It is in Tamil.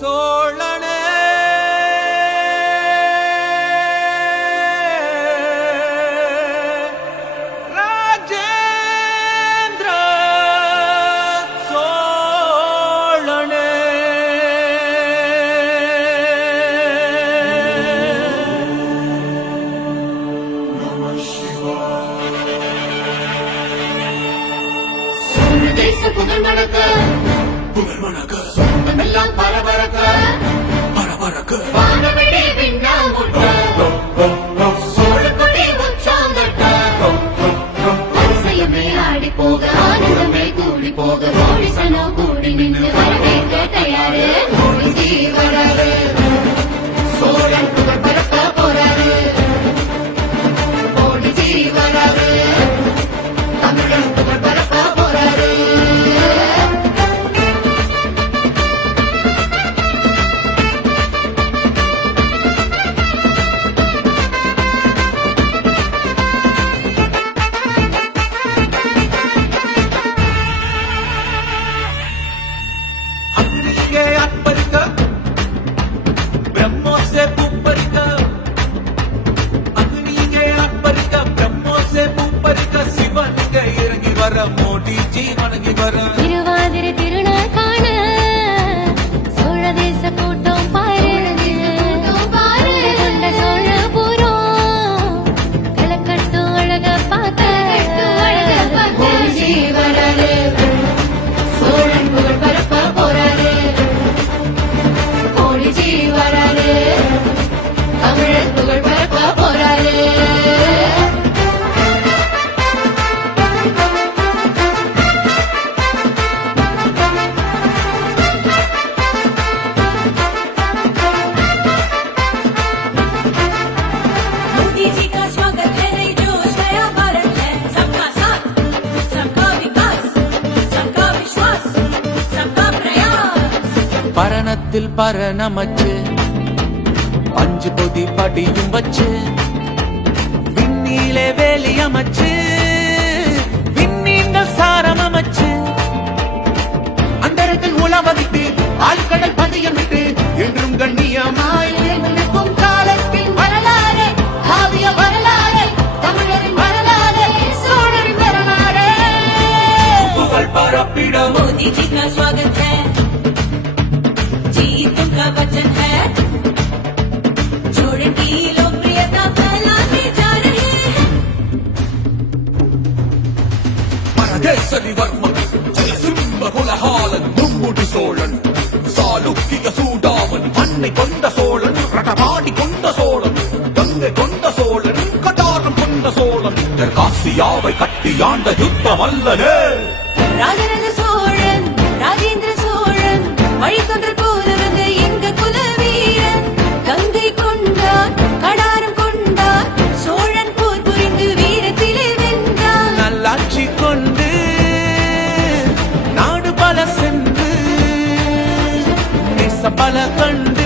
சோழனே. ராஜேந்திர சோழனே. புகழ் மணக்க. புகழ் மணக்க. எல்லாம் பரபரக்க. பரபரக்க. வானவிழி விண்ணா முட்ட சோழக்குடி உச்சம் தட்ட அதிசயமே ஆடி போக ஆனந்தமே கூடி போக கோடி சனம் கூடி நின்று வரவேற்க தயாரு. வர மோடி ஜி வணங்கி வர திருவாதிரை திருநாள் காண வானத்தில் பரணமச்சு அஞ்சு பொதி படியும் வச்சு விண்ணிலே வேலி அமைச்சு விண்ணீங்கள் சாரம் அமைச்சு. அந்தரத்தில் உலவதித்து ஆழ்கடல் பதியம் என்றும் கண்ணியமாய் நிற்கும் காலத்தில் வரலாறு ஆவிய கேசரிவர்மன் வர்மன் ஜெயசிம்ம குலஹாலன் மும்முடி சோழன் சாளுக்கிய சூடாமன் மண்ணை கொண்ட சோழன் ரடபாடி கொண்ட சோழன் கங்கை கொண்ட சோழன் கடாரம் கொண்ட சோழன் தெற்காசியாவை கட்டி ஆண்ட யுத்தம் அல்லனே ராஜராஜ சோழன் ராஜேந்திர சோழன் வழித்தொன்று పలకండు.